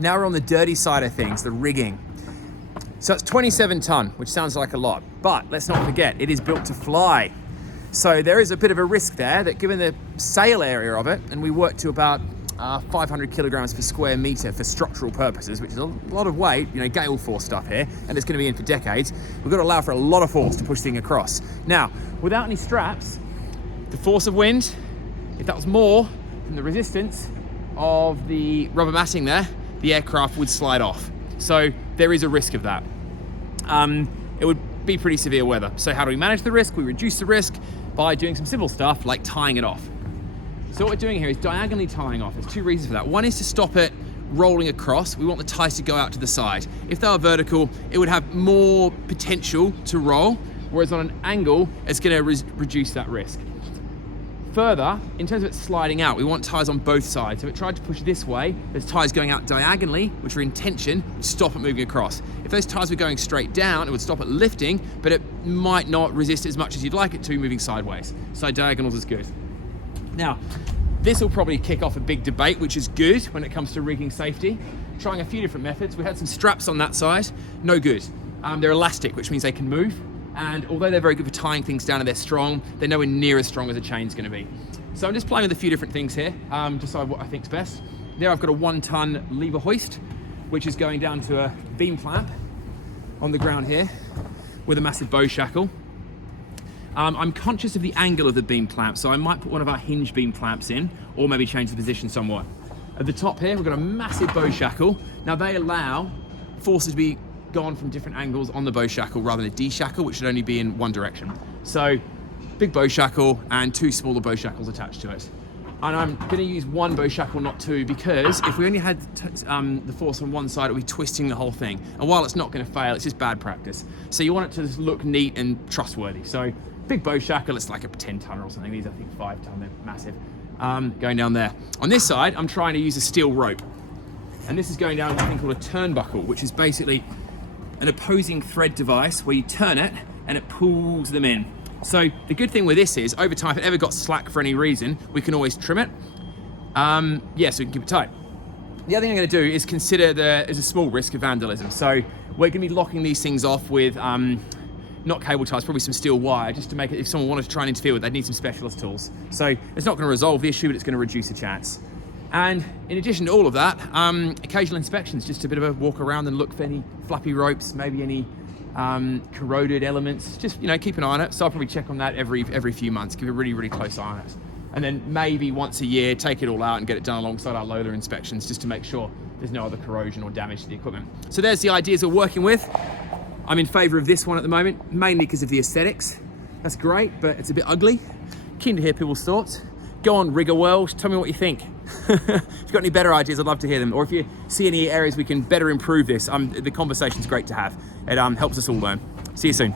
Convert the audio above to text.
Now we're on the dirty side of things, the rigging. So it's 27 ton, which sounds like a lot, but let's not forget, it is built to fly. So there is a bit of a risk there that given the sail area of it, and we work to about 500 kilograms per square meter for structural purposes, which is a lot of weight, you know, gale force stuff here, and it's going to be in for decades. We've got to allow for a lot of force to push things across. Now, without any straps, the force of wind, if that was more than the resistance of the rubber matting there, the aircraft would slide off. So there is a risk of that. It would be pretty severe weather. So how do we manage the risk? We reduce the risk by doing some simple stuff like tying it off. So what we're doing here is diagonally tying off. There's two reasons for that. One is to stop it rolling across. We want the ties to go out to the side. If they are vertical, it would have more potential to roll, whereas on an angle, it's going to reduce that risk. Further, in terms of it sliding out, we want ties on both sides. So if it tried to push this way, there's ties going out diagonally, which are in tension, which stop it moving across. If those ties were going straight down, it would stop it lifting, but it might not resist as much as you'd like it to moving sideways. So diagonals is good. Now, this will probably kick off a big debate, which is good when it comes to rigging safety. Trying a few different methods. We had some straps on that side, no good. They're elastic, which means they can move. And although they're very good for tying things down and they're strong, they're nowhere near as strong as a chain's gonna be. So I'm just playing with a few different things here, decide what I think's best. There I've got a 1-ton lever hoist, which is going down to a beam clamp on the ground here with a massive bow shackle. I'm conscious of the angle of the beam clamp, so I might put one of our hinge beam clamps in, or maybe change the position somewhat. At the top here, we've got a massive bow shackle. Now they allow forces to be gone from different angles on the bow shackle rather than a D shackle, which should only be in one direction. So big bow shackle and 2 smaller bow shackles attached to it. And I'm gonna use 1 bow shackle, not 2, because if we only had the force on one side, it would be twisting the whole thing. And while it's not gonna fail, it's just bad practice. So you want it to just look neat and trustworthy. So big bow shackle, it's like a 10-tonner or something. These I think 5-ton, they're massive. Going down there. On this side, I'm trying to use a steel rope. And this is going down what I think called a turnbuckle, which is basically an opposing thread device where you turn it and it pulls them in. So the good thing with this is, over time, if it ever got slack for any reason, we can always trim it. So we can keep it tight. The other thing I'm gonna do is consider there's a small risk of vandalism. So we're gonna be locking these things off with, not cable ties, probably some steel wire, just to make it, if someone wanted to try and interfere with it, they'd need some specialist tools. So it's not gonna resolve the issue, but it's gonna reduce the chance. And in addition to all of that, occasional inspections, just a bit of a walk around and look for any flappy ropes, maybe any corroded elements, just, you know, keep an eye on it. So I'll probably check on that every few months, give a really, really close eye on it. And then maybe once a year, take it all out and get it done alongside our Lola inspections, just to make sure there's no other corrosion or damage to the equipment. So there's the ideas we're working with. I'm in favor of this one at the moment, mainly because of the aesthetics. That's great, but it's a bit ugly. Keen to hear people's thoughts. Go on, Rigger World, tell me what you think. If you've got any better ideas, I'd love to hear them. Or if you see any areas we can better improve this, the conversation's great to have. It helps us all learn. See you soon.